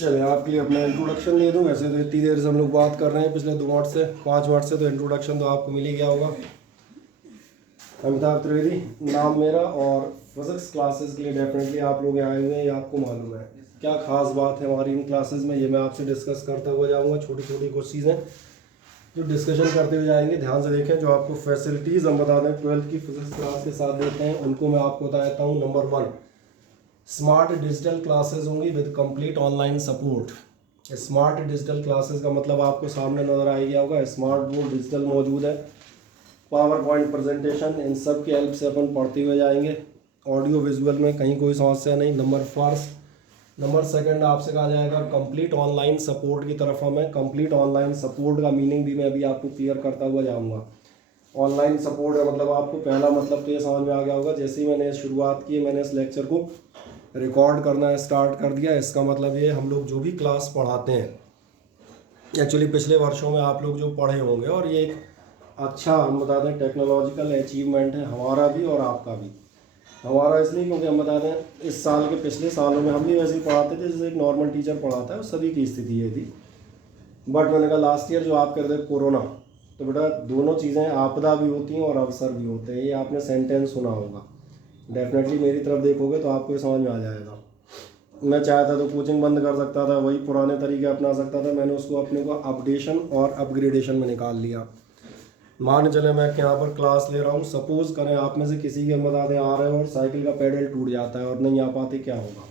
चलिए आपके लिए अपना इंट्रोडक्शन दे दूँ। वैसे तो इतनी देर से हम लोग बात कर रहे हैं, पिछले 5 मिनट से, तो इंट्रोडक्शन तो आपको मिल ही गया होगा। अमिताभ त्रिवेदी नाम मेरा, और फिजिक्स क्लासेस के लिए डेफिनेटली आप लोग आए हुए हैं, ये आपको मालूम है। क्या खास बात है हमारी इन क्लासेस में, ये मैं आपसे डिस्कस करता हुआ जाऊँगा। छोटी छोटी कुछ चीज़ें जो डिस्कशन करते हुए जाएंगे, ध्यान से देखें। जो आपको फैसिलिटीज़ हम बता दें 12th की फिजिक्स क्लास के साथ देते हैं, उनको मैं आपको बता देता हूँ। नंबर 1, स्मार्ट डिजिटल क्लासेस होंगी with complete online support. Smart digital classes का मतलब आपको सामने नज़र आ गया होगा। स्मार्ट बोर्ड डिजिटल मौजूद है, पावर पॉइंट प्रेजेंटेशन, इन सब की हेल्प से अपन पढ़ते हुए जाएंगे। ऑडियो विजुअल में कहीं कोई समस्या नहीं। नंबर सेकंड आपसे कहा जाएगा कंप्लीट ऑनलाइन सपोर्ट की तरफ हमें। कंप्लीट ऑनलाइन सपोर्ट का मीनिंग भी मैं अभी आपको क्लियर करता हुआ जाऊँगा। ऑनलाइन सपोर्ट का मतलब आपको पहला मतलब तो ये समझ में आ गया होगा। जैसे ही मैंने शुरुआत की, मैंने इस लेक्चर को रिकॉर्ड करना स्टार्ट कर दिया। इसका मतलब ये, हम लोग जो भी क्लास पढ़ाते हैं, एक्चुअली पिछले वर्षों में आप लोग जो पढ़े होंगे, और ये एक अच्छा, हम बता दें, टेक्नोलॉजिकल अचीवमेंट है हमारा भी और आपका भी। हमारा इसलिए क्योंकि हम बता दें, इस साल के पिछले सालों में हम भी वैसे ही पढ़ाते थे जैसे एक नॉर्मल टीचर पढ़ाता है, सभी की स्थिति ये थी। बट मैंने कहा लास्ट ईयर जो आप कर रहे कोरोना, तो बेटा दोनों चीज़ें आपदा भी होती हैं और अवसर भी होते हैं। ये आपने सेंटेंस सुना होगा, डेफिनेटली मेरी तरफ देखोगे तो आपको समझ में आ जाएगा। मैं चाहता तो कोचिंग बंद कर सकता था, वही पुराने तरीके अपना सकता था। मैंने उसको अपने को अपडेशन और अपग्रेडेशन में निकाल लिया। मान चले मैं यहाँ पर क्लास ले रहा हूँ, सपोज करें आप में से किसी के बता दें आ रहे हो और साइकिल का पैडल टूट जाता है और नहीं आ पाते, क्या होगा?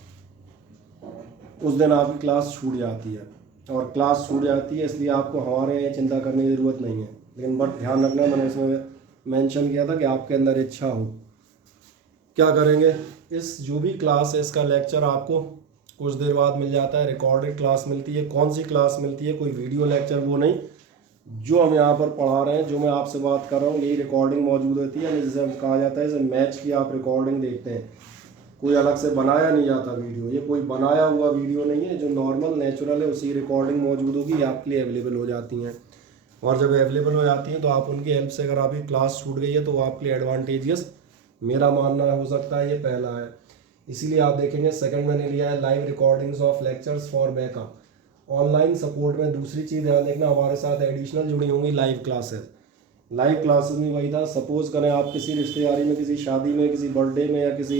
उस दिन आपकी क्लास छूट जाती है। और क्लास छूट जाती है इसलिए आपको हमारे यहाँ चिंता करने की ज़रूरत नहीं है। लेकिन बट ध्यान रखना, मैंने इसमें मेंशन किया था कि आपके अंदर इच्छा हो। क्या करेंगे, इस जो भी क्लास है इसका लेक्चर आपको कुछ देर बाद मिल जाता है। रिकॉर्डेड क्लास मिलती है। कौन सी क्लास मिलती है? कोई वीडियो लेक्चर वो नहीं, जो हम यहाँ पर पढ़ा रहे हैं, जो मैं आपसे बात कर रहा हूँ, यही रिकॉर्डिंग मौजूद होती है। जिसे हम कहा जाता है, जैसे मैच की आप रिकॉर्डिंग देखते हैं, कोई अलग से बनाया नहीं जाता वीडियो। ये कोई बनाया हुआ वीडियो नहीं है, जो नॉर्मल नेचुरल है उसी रिकॉर्डिंग मौजूद होगी, आपके लिए अवेलेबल हो जाती हैं। और जब अवेलेबल हो जाती हैं तो आप उनकी हेल्प से, अगर आपकी क्लास छूट गई है तो वो आपके लिए एडवांटेजियस, मेरा मानना हो सकता है। ये पहला है। इसीलिए आप देखेंगे सेकंड मैंने लिया है live recordings of lectures for backup. Online support में दूसरी चीज़ ध्यान देखना, हमारे साथ एडिशनल जुड़ी होंगी लाइव क्लासेस। लाइव क्लासेस में वही था, सपोज करें आप किसी रिश्तेदारी में, किसी शादी में, किसी बर्थडे में, या किसी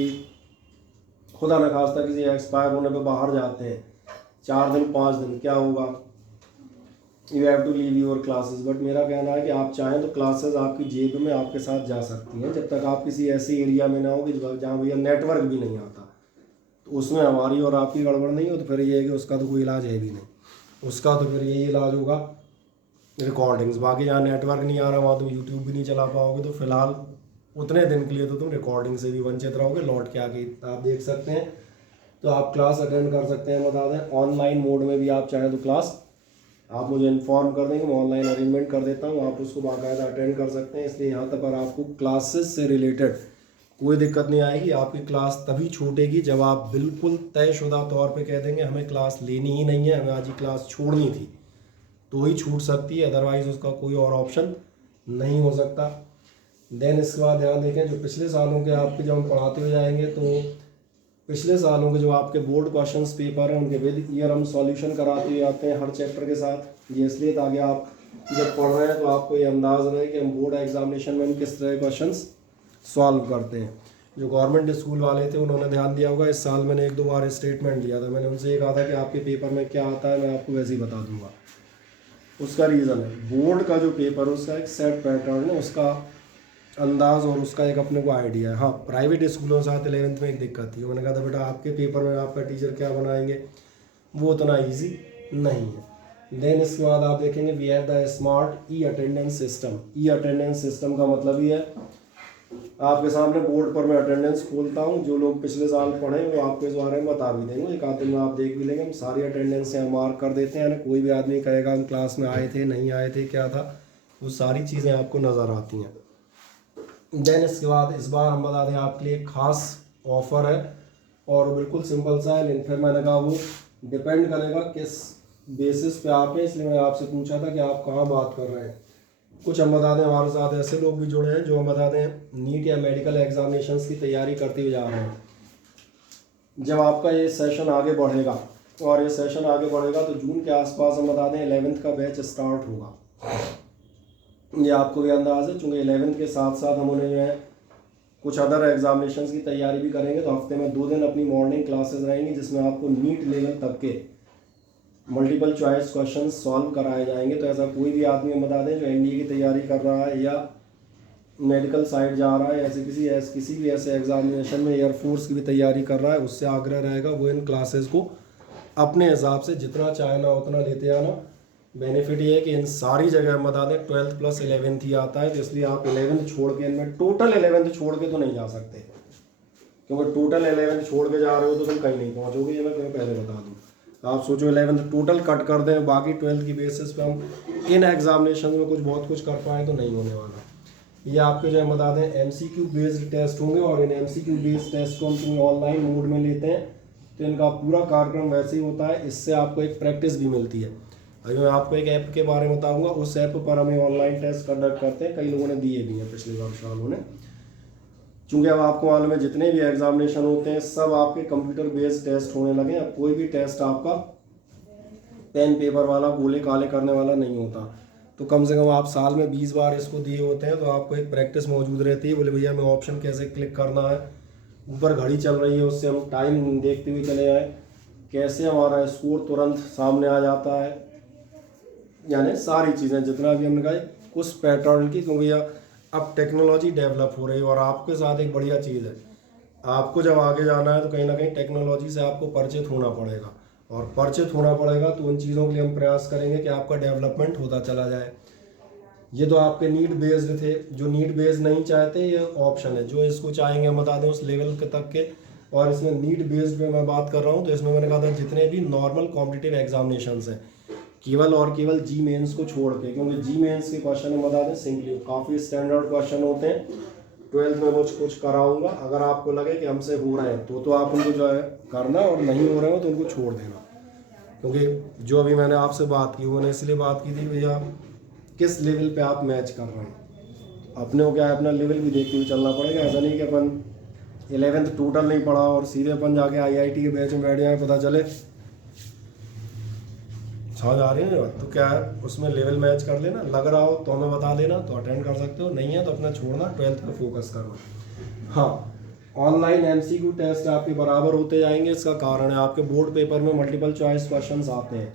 खुदा न खास्ता किसी एक्सपायर होने पे बाहर जाते हैं 4 दिन 5 दिन, क्या होगा? You have to leave your classes. But मेरा कहना है कि आप चाहें तो क्लासेस आपकी जेब में आपके साथ जा सकती हैं, जब तक आप किसी ऐसी एरिया में ना हो कि जहाँ भैया नेटवर्क भी नहीं आता। तो उसमें हमारी और आपकी गड़बड़ नहीं हो, तो फिर ये है कि उसका तो कोई इलाज है भी नहीं। उसका तो फिर यही इलाज होगा, रिकॉर्डिंग्स। बाकी जहाँ नेटवर्क नहीं आ रहा वहाँ तुम यूट्यूब भी नहीं चला पाओगे, तो फिलहाल उतने दिन के लिए तो तुम रिकॉर्डिंग से भी वंचित रहोगे। लौट के आके आप देख सकते हैं, तो आप क्लास अटेंड कर सकते हैं। बता दें ऑनलाइन मोड में भी आप चाहें तो क्लास आप मुझे इन्फॉर्म कर देंगे, मैं ऑनलाइन अरेंजमेंट कर देता हूँ, आप उसको बाकायदा अटेंड कर सकते हैं। इसलिए यहाँ तक पर आपको क्लासेस से रिलेटेड कोई दिक्कत नहीं आएगी। आपकी क्लास तभी छूटेगी जब आप बिल्कुल तयशुदा तौर पे कह देंगे हमें क्लास लेनी ही नहीं है, हमें आज ही क्लास छोड़नी थी, तो ही छूट सकती है। अदरवाइज़ उसका कोई और ऑप्शन नहीं हो सकता। देन इसके बाद ध्यान देखें, जो पिछले सालों के आपके जब हम पढ़ाते हुए जाएंगे, तो पिछले सालों के जो आपके बोर्ड क्वेश्चंस पेपर हैं उनके विद ईयर हम सॉल्यूशन कराते हुए आते हैं हर चैप्टर के साथ। ये इसलिए ताकि आप जब पढ़ रहे हैं तो आपको ये अंदाज़ रहे कि हम बोर्ड एग्जामिनेशन में हम किस तरह के क्वेश्चंस सॉल्व करते हैं। जो गवर्नमेंट स्कूल वाले थे उन्होंने ध्यान दिया होगा, इस साल मैंने 1-2 बार स्टेटमेंट दिया था। मैंने उनसे ये कहा था कि आपके पेपर में क्या आता है मैं आपको वैसे ही बता दूंगा। उसका रीज़न है, बोर्ड का जो पेपर है उसका एक सेट पैटर्न है, उसका अंदाज़ और उसका एक अपने को आइडिया है। हाँ, प्राइवेट स्कूलों के साथ 11th में एक दिक्कत थी। मैंने कहा था बेटा आपके पेपर में आपका टीचर क्या बनाएंगे, वो उतना ईजी नहीं है। देन इसके बाद आप देखेंगे we have the smart E attendance system. E attendance system का मतलब ही है, आपके सामने बोर्ड पर मैं अटेंडेंस खोलता हूँ, जो लोग पिछले साल पढ़े वो आपको इस बारे में बता भी देंगे, एक आध दिन में आप देख भी लेंगे। हम सारी अटेंडेंस से मार्क कर देते हैं ना, कोई भी आदमी कहेगा हम क्लास में आए थे नहीं आए थे क्या था, वो सारी चीज़ें आपको नज़र आती हैं। देन इसके बाद इस बार हम बता दें आपके लिए खास ऑफ़र है, और बिल्कुल सिंपल सा है। लेकिन फिर मैंने कहा वो डिपेंड करेगा किस बेसिस पे आप हैं, इसलिए मैंने आपसे पूछा था कि आप कहाँ बात कर रहे हैं। कुछ हम बता दें हमारे साथ ऐसे लोग भी जुड़े हैं जो हम बता दें नीट या मेडिकल एग्जामिनेशंस की तैयारी करते हुए जा रहे हैं। जब आपका ये सेशन आगे बढ़ेगा और ये सेशन आगे बढ़ेगा तो जून के आसपास हम बता दें 11th का बैच स्टार्ट होगा। ये आपको भी अंदाज़ है, चूँकि 11th के साथ साथ हम उन्हें जो है कुछ अदर एग्जामिनेशंस की तैयारी भी करेंगे। तो हफ्ते में 2 दिन अपनी मॉर्निंग क्लासेस रहेंगी जिसमें आपको नीट लेवल तक के मल्टीपल चॉइस क्वेश्चन सॉल्व कराए जाएंगे। तो ऐसा कोई भी आदमी हम बता दें जो एनडीए की तैयारी कर रहा है या मेडिकल साइड जा रहा है, ऐसे किसी भी ऐसे एग्जामिनेशन में एयरफोर्स की भी तैयारी कर रहा है, उससे आग्रह रहेगा वो इन क्लासेस को अपने हिसाब से जितना चाहे ना उतना लेते आना। बेनिफिट ये है कि इन सारी जगह हम बता दें 12th प्लस 11th ही आता है, तो इसलिए आप 11th छोड़ के, इनमें टोटल 11th छोड़ के तो नहीं जा सकते, क्योंकि टोटल 11th छोड़ के जा रहे हो तो तुम कहीं नहीं पहुंचोगे। ये मैं तुम्हें पहले बता दूं। आप सोचो 11th टोटल कट कर दें, बाकी 12th की बेसिस पे हम इन एग्जामिनेशन में कुछ बहुत कुछ कर पाएँ तो नहीं होने वाला। ये आपके जो है बता दें एमसीक्यू बेस्ड टेस्ट होंगे, और इन एमसीक्यू बेस्ड टेस्ट को हम ऑनलाइन मोड में लेते हैं, तो इनका पूरा कार्यक्रम वैसे ही होता है। इससे आपको एक प्रैक्टिस भी मिलती है। अभी मैं आपको एक ऐप के बारे में बताऊंगा, उस ऐप पर हमें ऑनलाइन टेस्ट कंडक्ट करते हैं, कई लोगों ने दिए भी हैं पिछले वर्ष वालों ने। चूँकि अब आपको मालूम है जितने भी एग्जामिनेशन होते हैं सब आपके कंप्यूटर बेस्ड टेस्ट होने लगे। अब कोई भी टेस्ट आपका पेन पेपर वाला गोले काले करने वाला नहीं होता। तो कम से कम आप साल में 20 बार इसको दिए होते हैं, तो आपको एक प्रैक्टिस मौजूद रहती है। बोले भैया हमें ऑप्शन कैसे क्लिक करना है, ऊपर घड़ी चल रही है उससे हम टाइम देखते हुए चले आए, कैसे हमारा स्कोर तुरंत सामने आ जाता है, यानी सारी चीज़ें जितना भी हमने कहा उस पैटर्न की। क्योंकि भैया अब टेक्नोलॉजी डेवलप हो रही है, और आपके साथ एक बढ़िया चीज़ है, आपको जब आगे जाना है तो कहीं ना कहीं टेक्नोलॉजी से आपको परिचित होना पड़ेगा, और परिचित होना पड़ेगा तो उन चीज़ों के लिए हम प्रयास करेंगे कि आपका डेवलपमेंट होता चला जाए। ये तो आपके नीड बेस्ड थे, जो नीड बेस्ड नहीं चाहते ये ऑप्शन है, जो इसको चाहेंगे हम बता दें उस लेवल के तक के। और इसमें नीड बेस्ड में मैं बात कर रहा हूँ, तो इसमें मैंने कहा था जितने भी नॉर्मल कॉम्पिटिटिव एग्जामिनेशंस हैं केवल और केवल जी मेंस को छोड़ के, क्योंकि जी मेंस के क्वेश्चन हम बता दें सिंपली काफ़ी स्टैंडर्ड क्वेश्चन होते हैं। 12th में कुछ कराऊंगा, अगर आपको लगे कि हमसे हो रहे हैं तो आप उनको जो है करना, और नहीं हो रहे हो तो उनको छोड़ देना। क्योंकि जो अभी मैंने आपसे बात की मैंने इसलिए बात की थी भैया किस लेवल पे आप मैच कर रहे हैं, अपने को क्या है अपना लेवल भी देखते हुए चलना पड़ेगा। ऐसा नहीं कि अपन 11th टोटल नहीं पढ़ा और सीधे अपन जाके आईआईटी के बैच में बैठ जाए, पता चले समझ आ रही है बात। तो क्या है उसमें लेवल मैच कर लेना, लग रहा हो तो हमें बता देना, तो अटेंड कर सकते हो, नहीं है तो अपना छोड़ना, 12th पे फोकस करना। हाँ, ऑनलाइन एमसीक्यू टेस्ट आपके बराबर होते जाएंगे। इसका कारण है आपके बोर्ड पेपर में मल्टीपल चॉइस क्वेश्चंस आते हैं,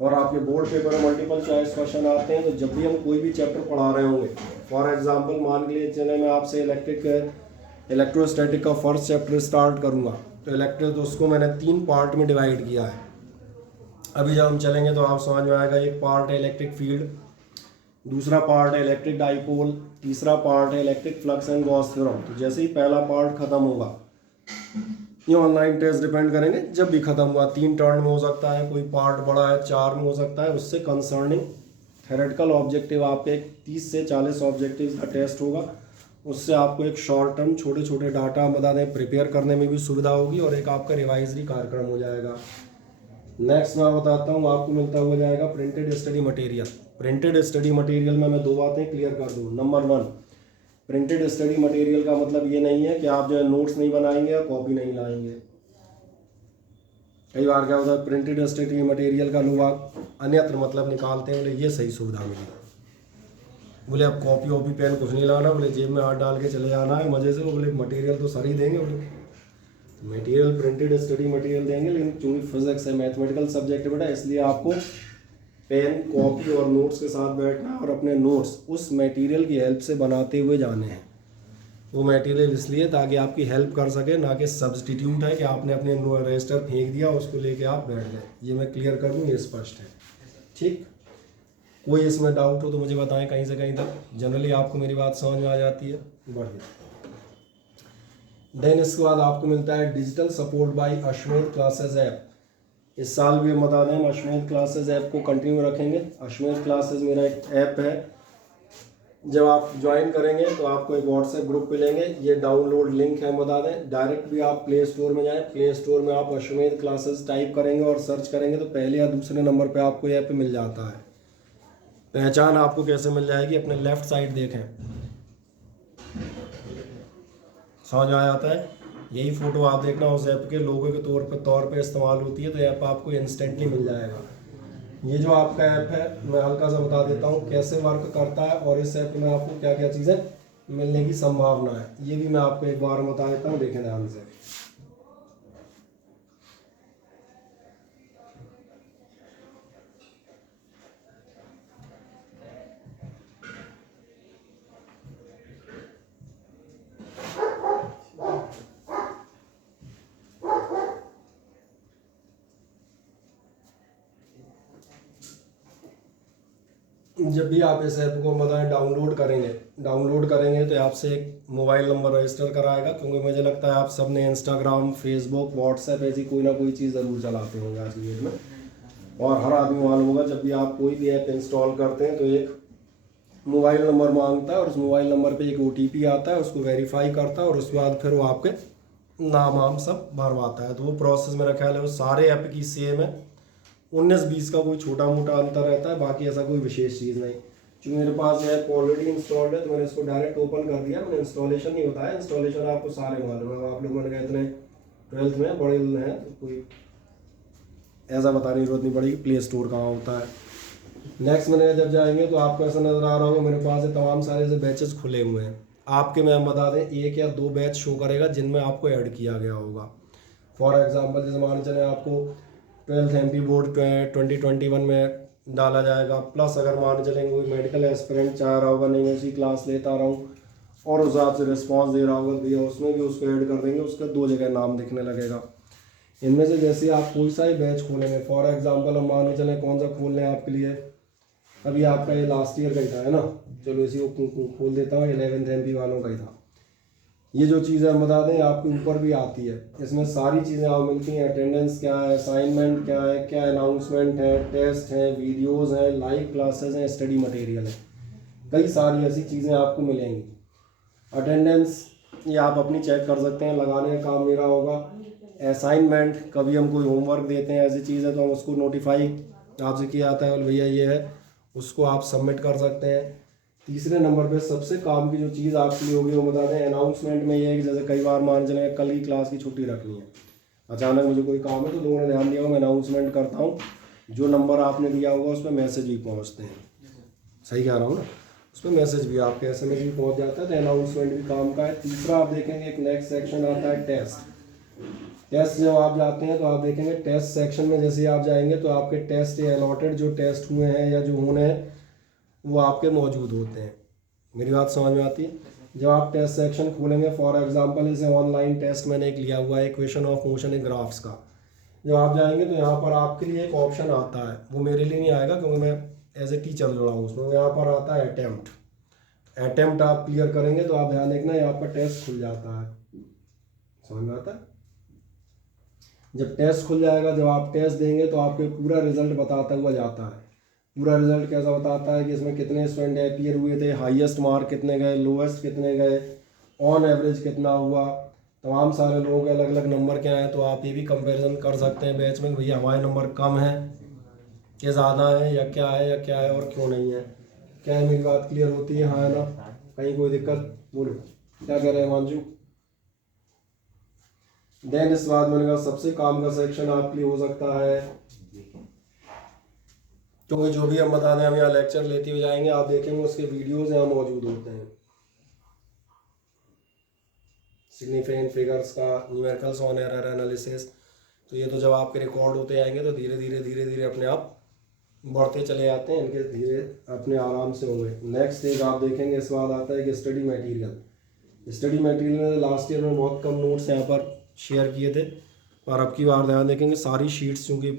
और आपके बोर्ड पेपर में मल्टीपल चॉइस क्वेश्चन आते हैं तो जब भी हम कोई भी चैप्टर पढ़ा रहे होंगे, फॉर एग्जांपल मान के लिए चले मैं आपसे इलेक्ट्रोस्टैटिक का फर्स्ट चैप्टर स्टार्ट करूँगा, तो इलेक्ट्रिक तो उसको मैंने 3 पार्ट में डिवाइड किया है। अभी जब हम चलेंगे तो आप समझ में आएगा, एक पार्ट है इलेक्ट्रिक फील्ड, दूसरा पार्ट है इलेक्ट्रिक डाइपोल, तीसरा पार्ट है electric flux and Gauss theorem. तो जैसे ही पहला पार्ट खत्म होगा, ये ऑनलाइन टेस्ट डिपेंड करेंगे जब भी खत्म हुआ, 3 टर्न में हो सकता है, कोई पार्ट बड़ा है 4 में हो सकता है, उससे कंसर्निंग थ्योरेटिकल ऑब्जेक्टिव आपके 30 से 40 ऑब्जेक्टिव का टेस्ट होगा। उससे आपको एक शॉर्ट टर्म छोटे छोटे डाटा बता दें प्रिपेयर करने में भी सुविधा होगी, और एक आपका रिवाइजरी कार्यक्रम हो जाएगा। नेक्स्ट मैं बताता हूँ, आपको मिलता हुआ जाएगा printed study material. Printed study material में मैं 2 बातें क्लियर कर दूँ। नंबर 1, प्रिंटेड स्टडी मटेरियल का मतलब ये नहीं है कि आप जो है नोट्स नहीं बनाएंगे या कॉपी नहीं लाएंगे। कई बार क्या होता है प्रिंटेड स्टडी मटेरियल का लोग अन्यत्र मतलब निकालते हैं, बोले ये सही सुविधा मिली, बोले अब कॉपी वॉपी पेन कुछ नहीं लाना, बोले जेब में हाथ डाल के चले जाना है मज़े से, बोले मटेरियल तो सर ही देंगे, बोले मटेरियल प्रिंटेड स्टडी मटेरियल देंगे, लेकिन चूँकि फिजिक्स है मैथमेटिकल सब्जेक्ट बेटा, इसलिए आपको पेन कॉपी और नोट्स के साथ बैठना है, और अपने नोट्स उस मटेरियल की हेल्प से बनाते हुए जाने हैं। वो मटेरियल इसलिए ताकि आपकी हेल्प कर सके, ना कि सब्सटीट्यूट है कि आपने अपने रजिस्टर फेंक दिया उसको लेके आप बैठ गए। ये मैं क्लियर कर दूँ, ये स्पष्ट है, ठीक। कोई इसमें डाउट हो तो मुझे बताएं कहीं से कहीं तक, जनरली आपको मेरी बात समझ में आ जाती है, बढ़िया। देन इसके बाद आपको मिलता है डिजिटल सपोर्ट बाय अश्वमेध क्लासेस ऐप। इस साल भी हम बता दें हम अश्वमेध क्लासेस ऐप को कंटिन्यू रखेंगे। अश्वमेध क्लासेस मेरा एक ऐप है, जब आप ज्वाइन करेंगे तो आपको एक व्हाट्सएप ग्रुप मिलेंगे, ये डाउनलोड लिंक है बता दें, डायरेक्ट भी आप प्ले स्टोर में जाएं, प्ले स्टोर में आप अश्वमेध क्लासेस टाइप करेंगे और सर्च करेंगे तो पहले या दूसरे नंबर पे आपको ये ऐप मिल जाता है। पहचान आपको कैसे मिल जाएगी, अपने लेफ्ट साइड देखें, समझ आ जाता है। यही फ़ोटो आप देखना उस ऐप के लोगो के तौर पे इस्तेमाल होती है, तो ऐप आपको इंस्टेंटली मिल जाएगा। ये जो आपका ऐप है मैं हल्का सा बता देता हूँ कैसे वर्क करता है और इस ऐप में आपको क्या क्या चीज़ें मिलने की संभावना है, ये भी मैं आपको एक बार बता देता हूँ, देखें ध्यान से। जब भी आप इस ऐप को बताएं डाउनलोड करेंगे तो आपसे एक मोबाइल नंबर रजिस्टर कराएगा, क्योंकि मुझे लगता है आप सब ने इंस्टाग्राम, फेसबुक, व्हाट्सएप ऐसी कोई ना कोई चीज़ ज़रूर चलाते होंगे आज की डेट में, और हर आदमी मालूम होगा जब भी आप कोई भी ऐप इंस्टॉल करते हैं तो एक मोबाइल नंबर मांगता है और उस मोबाइल नंबर पे एक OTP आता है, उसको वेरीफाई करता है और उसके बाद फिर वो आपके नाम सब भरवाता है। तो वो प्रोसेस मेरा ख्याल है वो सारे ऐप की सेम है, 19-20 का कोई छोटा मोटा अंतर रहता है, बाकी ऐसा कोई विशेष चीज़ नहीं। क्योंकि मेरे पास ऐप ऑलरेडी इंस्टॉल्ड है तो मैंने इसको डायरेक्ट ओपन कर दिया, मैंने इंस्टॉलेशन नहीं होता है, इंस्टॉलेशन आपको सारे मालूम है, आप लोग मैंने कहा इतने 12th में बड़े हैं तो कोई ऐसा बताने की जरूरत नहीं पड़ेगी प्ले स्टोर कहाँ होता है। नेक्स्ट मैंने जब जाएंगे तो आपको ऐसा नज़र आ रहा होगा मेरे पास तमाम सारे ऐसे बैचेस खुले हुए हैं। आपके मैं बता दें 1 या 2 बैच शो करेगा जिनमें आपको ऐड किया गया होगा। फॉर एग्जांपल जैसे मान चले आपको 12th MP बोर्ड 2021 में डाला जाएगा, प्लस अगर मान चलेंगे कोई मेडिकल एस्पिरेंट चाह रहा होगा नहीं मैं उसी क्लास लेता रहा हूँ और उस हिसाब से रिस्पॉन्स दे रहा होगा भैया, उसमें भी उसको ऐड कर देंगे, उसका 2 जगह नाम दिखने लगेगा। इनमें से जैसे आप कोई सा ही बैच खोलेंगे, फॉर एग्जांपल हम मान के चलें कौन सा खोल लें आपके लिए, अभी आपका ये लास्ट ईयर का ही था है ना, चलो इसी को खोल देता हूँ, 11th MP वालों का ही था। ये जो चीज़ है हम बता दें आपके ऊपर भी आती है, इसमें सारी चीज़ें आप मिलती हैं, अटेंडेंस क्या है, असाइनमेंट क्या है, क्या अनाउंसमेंट है, टेस्ट हैं, वीडियोज़ हैं, लाइव क्लासेस हैं, स्टडी मटेरियल है, कई सारी ऐसी चीज़ें आपको मिलेंगी। अटेंडेंस ये आप अपनी चेक कर सकते हैं, लगाने का काम मेरा होगा। असाइनमेंट कभी हम कोई होमवर्क देते हैं ऐसी चीज़ है तो हम उसको नोटिफाई आपसे किया जाता है भैया ये है, उसको आप सबमिट कर सकते हैं। तीसरे नंबर पे सबसे काम की जो चीज़ आपके लिए होगी वो बता दें, अनाउंसमेंट में ये है कि जैसे कई बार मान चले कल की क्लास की छुट्टी रखनी है, अचानक मुझे कोई काम है तो लोगों ने ध्यान दिया होगा मैं अनाउंसमेंट करता हूँ, जो नंबर आपने दिया होगा उस पर मैसेज भी पहुँचते हैं, सही कह रहा हूँ ना, उस पर मैसेज भी आपके SMS भी पहुँच जाता है, तो अनाउंसमेंट भी काम का है। तीसरा आप देखेंगे एक नेक्स्ट सेक्शन आता है टेस्ट। जब आप जाते हैं तो आप देखेंगे टेस्ट सेक्शन में जैसे आप जाएंगे तो आपके टेस्ट या अलॉटेड जो टेस्ट हुए हैं या जो होने हैं वो आपके मौजूद होते हैं। मेरी बात समझ में आती है? जब आप टेस्ट सेक्शन खोलेंगे फॉर एग्जांपल जैसे ऑनलाइन टेस्ट मैंने एक लिया हुआ है equation of motion in graphs का, जब आप जाएंगे तो यहाँ पर आपके लिए एक ऑप्शन आता है, वो मेरे लिए नहीं आएगा क्योंकि मैं एज ए टीचर जुड़ा हूँ उसमें, यहाँ पर आता है अटेम्प्ट आप क्लियर करेंगे तो आप ध्यान देखना यहाँ पर टेस्ट खुल जाता है, समझ में आता है? जब टेस्ट खुल जाएगा, जब आप टेस्ट देंगे तो आपको पूरा रिजल्ट बताता हुआ जाता है। पूरा रिजल्ट कैसा बताता है कि इसमें कितने स्टूडेंट अपीयर हुए थे, हाईएस्ट मार्क कितने गए, लोएस्ट कितने गए, ऑन एवरेज कितना हुआ, तमाम सारे लोगों के अलग अलग नंबर क्या हैं। तो आप ये भी कंपैरिजन कर सकते हैं बैच में, भैया हमारे नंबर कम है कि ज़्यादा है या क्या है और क्यों नहीं है। क्या है, मेरी बात क्लियर होती है? हाँ है ना? कहीं कोई दिक्कत? बोलो क्या कह रहे हैं मांजू? देन इस बाद मैंने कहा सबसे काम का सेक्शन आपके लिए हो सकता है, तो जो भी हम बता दें हम यहाँ लेक्चर लेते हुए जाएंगे, आप देखेंगे उसके वीडियोस यहाँ मौजूद होते हैं, सिग्निफिकेंट फिगर्स का, न्यूमेरिकल्स ऑन एरर एनालिसिस। तो ये तो जब आपके रिकॉर्ड होते आएंगे तो धीरे धीरे अपने आप बढ़ते चले जाते हैं, इनके धीरे अपने आराम से होंगे। नेक्स्ट एक आप देखेंगे इस बाद आता है कि स्टडी मटेरियल में लास्ट ईयर में बहुत कम नोट्स यहाँ पर शेयर किए थे, और अब की बार ध्यान देखेंगे सारी शीट्स चूँकि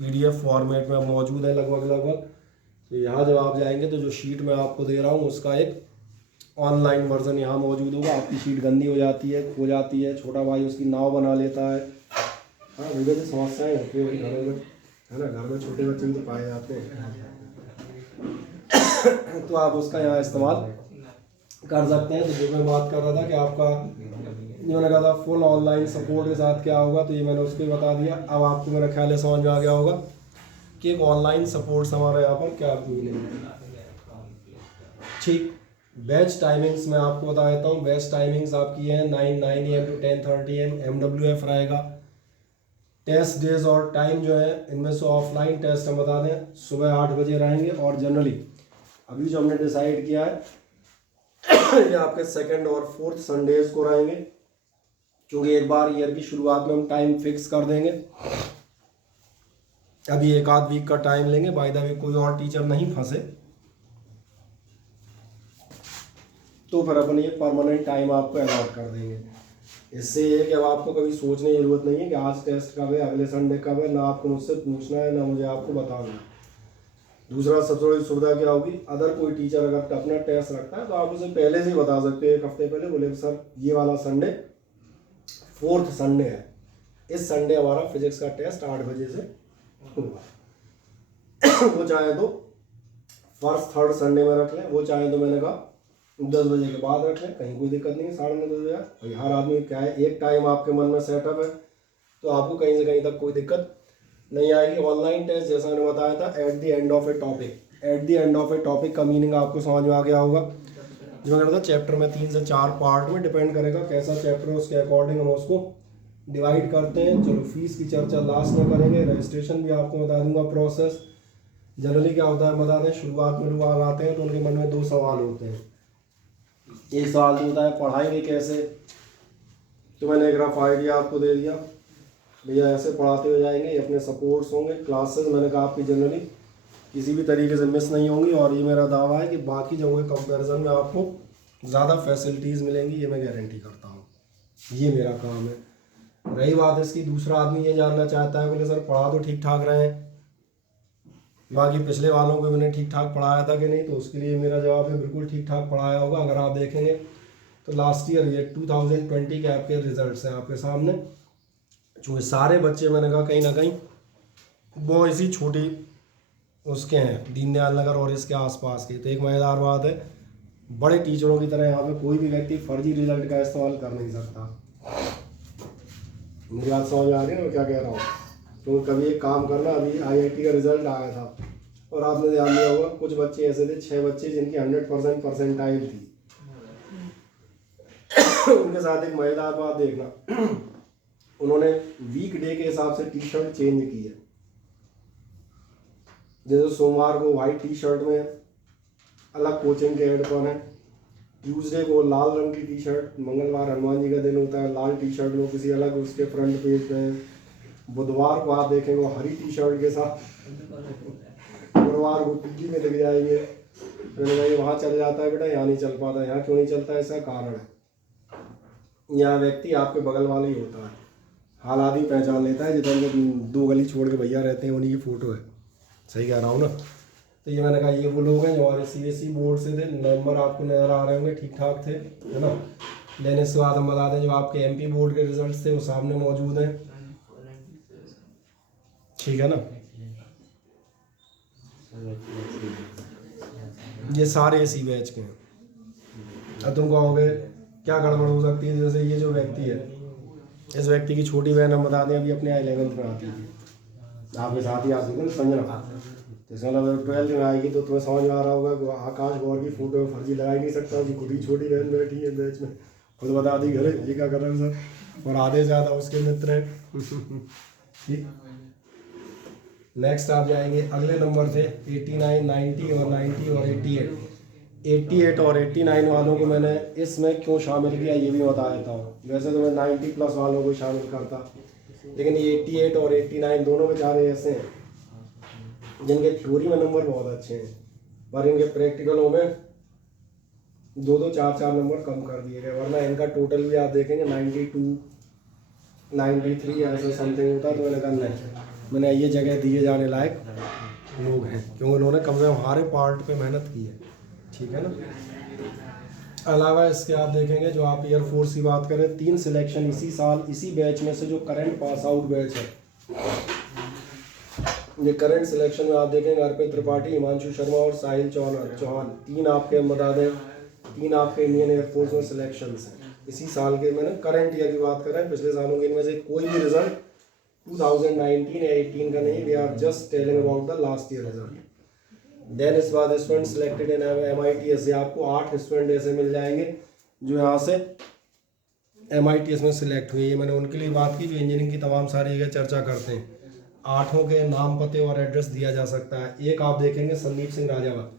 PDF फॉर्मेट में मौजूद है लगभग। तो यहाँ जब आप जाएंगे तो जो शीट मैं आपको दे रहा हूँ उसका एक ऑनलाइन वर्जन यहाँ मौजूद होगा। आपकी शीट गंदी हो जाती है, खो जाती है, छोटा भाई उसकी नाव बना लेता है, हाँ मुझे तो समस्याएँ होती है घरों में, है ना, घर में छोटे बच्चे भी तो पाए जाते हैं तो आप उसका यहाँ इस्तेमाल कर सकते हैं। तो जो मैं बात कर रहा था कि आपका जो मैंने कहा था फुल ऑनलाइन सपोर्ट के साथ क्या होगा, तो ये मैंने उसको ही बता दिया। अब आपको मेरा ख्याल है समझ में आ गया होगा कि एक ऑनलाइन सपोर्ट हमारे यहाँ पर क्या मिलेगा। ठीक, बैच टाइमिंग्स मैं आपको बता देता हूँ। बैच टाइमिंग्स आपकी है 9 AM to 10:30 AM MWF रहेगा। टेस्ट डेज और टाइम जो है इनमें से ऑफलाइन टेस्ट हम बता दें सुबह 8 बजे रहेंगे, और जनरली अभी जो हमने डिसाइड किया है ये आपके सेकंड और फोर्थ संडेज को रहेंगे, क्योंकि एक बार ईयर की शुरुआत में हम टाइम फिक्स कर देंगे। अभी एक आध वीक का टाइम लेंगे, बाय द वे कोई और टीचर नहीं फंसे तो फिर अपन ये परमानेंट टाइम आपको अलॉट कर देंगे। इससे ये कि अब आपको कभी सोचने की जरूरत नहीं है कि आज टेस्ट कब है, अगले संडे कब है, ना आपको मुझसे पूछना है ना मुझे आपको बताना है। दूसरा सबसे बड़ी सुविधा क्या होगी, अदर कोई टीचर अगर अपना टेस्ट रखता है तो आप उसे पहले से ही बता सकते हो, एक हफ्ते पहले, बोले सर ये वाला संडे फोर्थ संडे है, इस संडे हमारा फिजिक्स का टेस्ट 8 बजे से होगा। वो चाहे तो फर्स्ट थर्ड संडे में रख लें, वो चाहे तो मैंने कहा 10 बजे के बाद रख लें, कहीं कोई दिक्कत नहीं है। 9:30 बजे भाई हर आदमी क्या है, एक टाइम आपके मन में सेटअप है तो आपको कहीं से कहीं तक कोई दिक्कत नहीं आएगी। ऑनलाइन टेस्ट जैसा मैंने बताया था at the end of A topic, at the end of A topic का मीनिंग आपको समझ में आ गया होगा। जो मैं कहता था चैप्टर में 3 से 4 पार्ट में, डिपेंड करेगा कैसा चैप्टर है उसके अकॉर्डिंग हम उसको डिवाइड करते हैं। चलो फीस की चर्चा लास्ट में करेंगे, रजिस्ट्रेशन भी आपको बता दूंगा प्रोसेस। जनरली क्या होता है बता दें, शुरुआत में लोग आते हैं तो उनके मन में 2 सवाल होते हैं। एक सवाल तो होता है पढ़ाएंगे कैसे, तो मैंने एक रफ आइडिया आपको दे दिया, भैया ऐसे पढ़ाते हुए जाएंगे, ये अपने सपोर्ट्स होंगे। क्लासेस मैंने कहा आपकी जनरली किसी भी तरीके से मिस नहीं होंगी, और ये मेरा दावा है कि बाकी जगहों के कंपैरिजन में आपको ज़्यादा फैसिलिटीज़ मिलेंगी, ये मैं गारंटी करता हूँ, ये मेरा काम है। रही बात इसकी, दूसरा आदमी ये जानना चाहता है बोले सर पढ़ा तो ठीक ठाक रहे हैं, बाकी पिछले वालों को मैंने ठीक ठाक पढ़ाया था कि नहीं, तो उसके लिए मेरा जवाब है बिल्कुल ठीक ठाक पढ़ाया होगा। अगर आप देखेंगे तो लास्ट ईयर ये 2020 के आपके रिजल्ट्स हैं आपके सामने, जो सारे बच्चे मैंने कहा कहीं ना कहीं वो इसी छोटी उसके हैं, दीनदयाल नगर और इसके आसपास के। तो एक मज़ेदार बात है, बड़े टीचरों की तरह यहाँ पे कोई भी व्यक्ति फर्जी रिजल्ट का इस्तेमाल कर नहीं सकता। मेरी बात समझ आ रही है ना मैं क्या कह रहा हूँ? तो कभी एक काम करना, अभी IIT का रिजल्ट आया था और आपने ध्यान दिया होगा कुछ बच्चे ऐसे थे, 6 बच्चे जिनकी 100% परसेंटाइल थी। उनके साथ एक मज़ेदार बात देखना, उन्होंने वीक डे के हिसाब से टी शर्ट चेंज की है। जैसे सोमवार को वाइट टी शर्ट में अलग कोचिंग के हेडफोन है, ट्यूसडे को लाल रंग की टी शर्ट, मंगलवार हनुमान जी का दिन होता है लाल टी शर्ट में किसी अलग उसके फ्रंट पेज पे, बुधवार को आप देखेंगे वो हरी टी शर्ट के साथ, गुरुवार को पीली में दिख जाएंगे। मैंने कहा वहाँ चल जाता है बेटा, यहाँ नहीं चल पाता। यहाँ क्यों नहीं चलता है, इसका कारण है यहाँ व्यक्ति आपके बगल वाला ही होता है, हाल आदमी पहचान लेता है, जिधर 2 गली छोड़ के भैया रहते हैं उन्हीं की फ़ोटो है। सही कह रहा हूँ ना? तो ये मैंने कहा ये वो लोग हैं जो हमारे CSE बोर्ड से थे, नंबर आपको नज़र आ रहे होंगे ठीक ठाक थे, है ना। लेने के बाद हम बता दें जो आपके MP बोर्ड के रिजल्ट थे वो सामने मौजूद हैं, ठीक है ना। ये सारे इसी बैच के हैं। अब तुम कहोगे क्या गड़बड़ हो सकती है, जैसे ये जो व्यक्ति है, इस व्यक्ति की छोटी बहन हम बता दें अभी अपने 11th में आती थी, आपके साथ ही आती थी ना संजना, जैसे मतलब 12th में आएगी तो तुम्हें समझ में आ रहा होगा कि आकाश गौर की फोटो में फर्जी लगा ही नहीं सकता, उसकी खुद ही छोटी बहन बैठी है बैच में, खुद बता दी घरे ये क्या कर रहे हैं सर, और आधे ज़्यादा उसके मित्र हैं। ठीक, नेक्स्ट आप जाएंगे, अगले नंबर थे 89, 90 और 90 और 88। 88 और 89 वालों को मैंने इसमें क्यों शामिल किया ये भी बता देता हूँ। वैसे तो मैं 90 प्लस वालों को शामिल करता, लेकिन ये 88 और 89 दोनों बेचारे ऐसे हैं जिनके थ्योरी में नंबर बहुत अच्छे हैं, पर इनके प्रैक्टिकलों में 2-2, 4-4 नंबर कम कर दिए गए, वरना इनका टोटल भी आप देखेंगे 92, 93 ऐसा समथिंग होता। तो मैंने कहा नहीं, मैंने ये जगह दिए जाने लायक लोग हैं, क्योंकि उन्होंने कम से कम हमारे पार्ट पे मेहनत की है, ठीक है ना। अलावा इसके आप देखेंगे जो आप एयरफोर्स की बात करें, 3 सिलेक्शन इसी साल इसी बैच में से जो करंट पास आउट बैच है, ये करंट सिलेक्शन में आप देखेंगे अर्पित त्रिपाठी, हिमांशु शर्मा और साहिल चौहान, 3 आपके बता दें 3 आपके इंडियन एयरफोर्स में सिलेक्शन हैं इसी साल के। मैंने करंट ईयर की बात कर रहे हैं, पिछले सालों के इनमें से कोई भी रिजल्ट 2019 या 18 का नहीं, we are just telling about the last year result. Then इसके बाद स्टूडेंट सिलेक्टेड इन MITS से आपको 8 स्टूडेंट ऐसे मिल जाएंगे जो यहाँ से MITS में सिलेक्ट हुए। ये मैंने उनके लिए बात की जो इंजीनियरिंग की तमाम सारी जगह चर्चा करते हैं। 8 के नाम, पते और एड्रेस दिया जा सकता है। एक आप देखेंगे संदीप सिंह राजावत,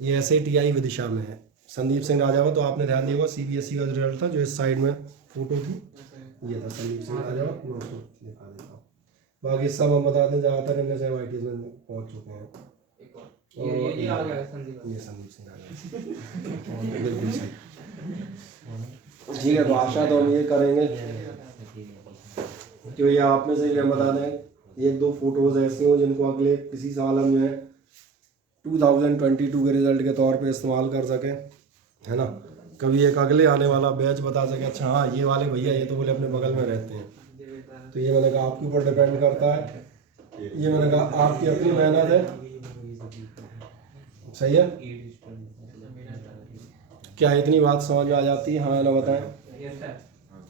ये SATI विदिशा में है। संदीप सिंह राजावत तो आपने ध्यान दिया होगा CBSE का रिजल्ट था जो इस साइड में फोटो थी, ये था संदीप सिंह राजावत। मैं उसको दिखा देता हूँ। बाकी सब हम बता दें ज़्यादातर इनमें से MITS में पहुँच चुके हैं। ये आ गया ये संदीप सिंह राजावत बिल्कुल सही। ठीक है, तो आशा तो हम ये करेंगे कि भैया आप में से ये बता दें 1-2 फोटोज़ ऐसी हो जिनको अगले किसी साल हम जो है 2022 के रिजल्ट के तौर पे इस्तेमाल कर सकें, है ना। कभी एक अगले आने वाला बैच बता सके अच्छा हाँ ये वाले भैया ये तो बोले अपने बगल में रहते हैं। तो ये मैंने कहा आपके ऊपर डिपेंड करता है, ये मैंने कहा आपकी अपनी मेहनत है। सही है, क्या इतनी बात समझ में आ जाती है? हाँ ना बताएं।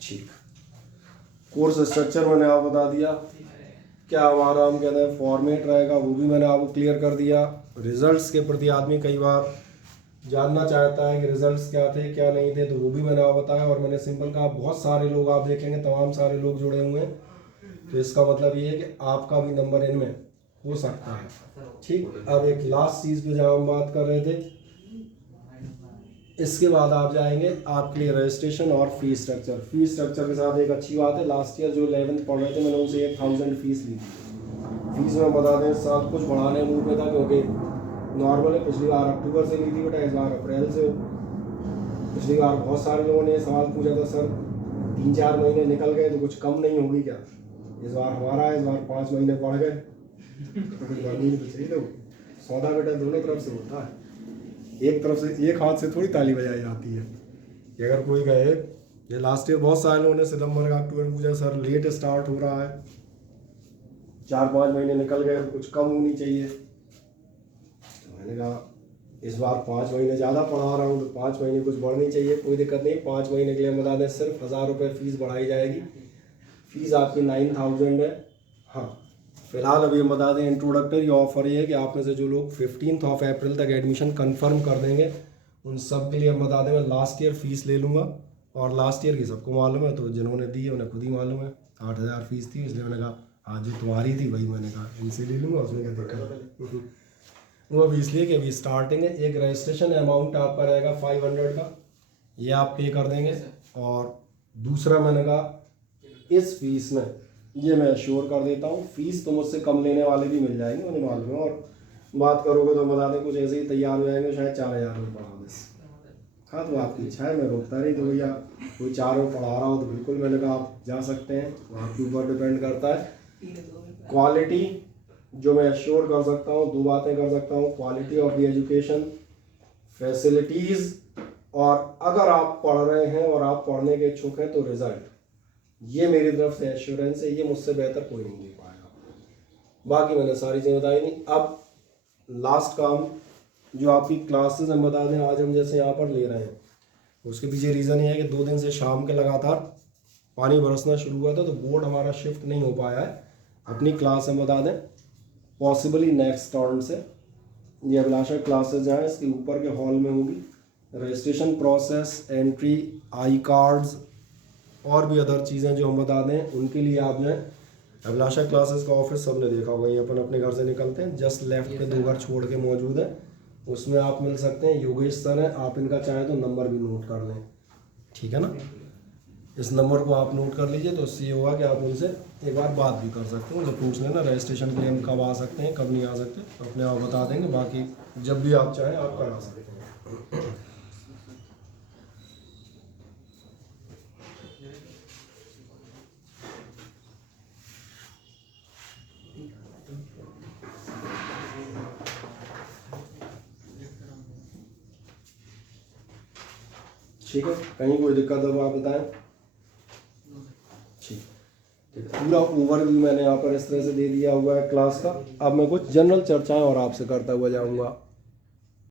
ठीक, कोर्स स्ट्रक्चर मैंने आपको बता दिया, क्या हमारा हम कहते हैं फॉर्मेट रहेगा वो भी मैंने आपको क्लियर कर दिया। रिजल्ट्स के प्रति आदमी कई बार जानना चाहता है कि रिजल्ट्स क्या थे क्या नहीं थे, तो वो भी मैंने आपको बताया। और मैंने सिंपल कहा बहुत सारे लोग आप देखेंगे तमाम सारे लोग जुड़े हुए हैं, तो इसका मतलब ये है कि आपका भी नंबर इनमें हो सकता है। ठीक, अब एक लास्ट चीज़ पे जहाँ हम बात कर रहे थे, इसके बाद आप जाएंगे आपके लिए रजिस्ट्रेशन और फीस स्ट्रक्चर। फीस स्ट्रक्चर के साथ एक अच्छी बात है, लास्ट ईयर जो 11th पढ़ रहे थे मैंने उनसे 1000 फीस ली थी। फीस में बता दें साथ कुछ बढ़ाने मूड पे था क्योंकि नॉर्मल है, पिछली बार अक्टूबर से ली थी बेटा, इस बार अप्रैल से। पिछली बार बहुत सारे लोगों ने सवाल पूछा था सर 3-4 महीने निकल गए तो कुछ कम नहीं होगी क्या? इस बार हमारा है, इस बार 5 महीने बढ़ गए तो कुछ बढ़नी तो चाहिए। लोग सौदा बेटा दोनों तरफ से होता है, एक तरफ से एक हाथ से थोड़ी ताली बजाई जाती है। कि अगर कोई कहे ये लास्ट ईयर बहुत सारे लोगों ने सितंबर का अक्टूबर में पूछा सर लेट स्टार्ट हो रहा है, 4-5 महीने निकल गए तो कुछ कम होनी चाहिए। तो मैंने कहा इस बार 5 महीने ज़्यादा पढ़ा रहा हूँ तो 5 महीने कुछ बढ़नी चाहिए, कोई दिक्कत नहीं। 5 महीने के लिए हम बता दें सिर्फ 1000 रुपये फ़ीस बढ़ाई जाएगी। फ़ीस आपकी 9000 है। हाँ, फिलहाल अभी हम बता दें इंट्रोडक्टरी ऑफर ये है कि आप में से जो लोग 15 अप्रैल तक एडमिशन कंफर्म कर देंगे उन सब के लिए हम बता दें मैं लास्ट ईयर फ़ीस ले लूँगा। और लास्ट ईयर की सबको मालूम है, तो जिन्होंने दी है उन्हें खुद ही मालूम है। 8000 फीस थी, इसलिए मैंने कहा हाँ जो तुम्हारी थी वही मैंने कहा इनसे ले लूँगा, उसमें क्या दिक्कत। वो अभी इसलिए कि अभी स्टार्टिंग है। एक रजिस्ट्रेशन अमाउंट आपका रहेगा 500 का, ये आप पे कर देंगे। और दूसरा मैंने कहा इस फीस में ये मैं श्योर कर देता हूँ फीस तो मुझसे कम लेने वाले भी मिल जाएंगे, उन्हें मालूम है। और बात करोगे तो बता दें कुछ ऐसे ही तैयार हो जाएंगे, शायद 4000 रुपये पढ़ा बस। हाँ तो आपकी इच्छा है, मैं रोकता नहीं। तो भैया कोई 4 रुपये पढ़ा रहा हो तो बिल्कुल मैंने कहा आप जा सकते हैं, वो आपके ऊपर डिपेंड करता है। क्वालिटी जो मैं एश्योर कर सकता हूँ, 2 बातें कर सकता हूँ, quality of the education, facilities, और अगर आप पढ़ रहे हैं और आप पढ़ने के इच्छुक हैं तो रिज़ल्ट, ये मेरी तरफ से एश्योरेंस है, ये मुझसे बेहतर कोई नहीं दे पाएगा। बाकी मैंने सारी चीज़ें बताई नहीं। अब लास्ट काम जो आपकी क्लासेस हम बता दें, आज हम जैसे यहाँ पर ले रहे हैं उसके पीछे रीज़न ये है कि 2 दिन से शाम के लगातार पानी बरसना शुरू हुआ था, तो बोर्ड हमारा शिफ्ट नहीं हो पाया है। अपनी क्लास हम बता दें पॉसिबली नेक्स्ट टर्न से ये अभिलाषा क्लासेस जहाँ इसके ऊपर के हॉल में होगी। Registration process, entry, I cards और भी अदर चीज़ें जो हम बता दें उनके लिए आप जो है अभिलाषा क्लासेस का ऑफिस सबने देखा होगा, ये अपन अपने घर से निकलते हैं जस्ट लेफ्ट पे 2 घर छोड़ के मौजूद है, उसमें आप मिल सकते हैं। योगेश सर हैं, आप इनका चाहें तो नंबर भी नोट कर लें, ठीक है ना। इस नंबर को आप नोट कर लीजिए, तो उससे ये होगा कि आप उनसे एक बार बात भी कर सकते हैं, उनसे पूछ लेना रजिस्ट्रेशन के लिए हम कब आ सकते हैं कब नहीं आ सकते, तो अपने आप बता देंगे। बाकी जब भी आप चाहें आप करा सकते हैं। ठीक है, कहीं कोई दिक्कत हो आप बताएं। ठीक है, पूरा ओवरव्यू मैंने यहाँ पर इस तरह से दे दिया हुआ है क्लास का। अब मैं कुछ जनरल चर्चाएं और आपसे करता हुआ जाऊँगा।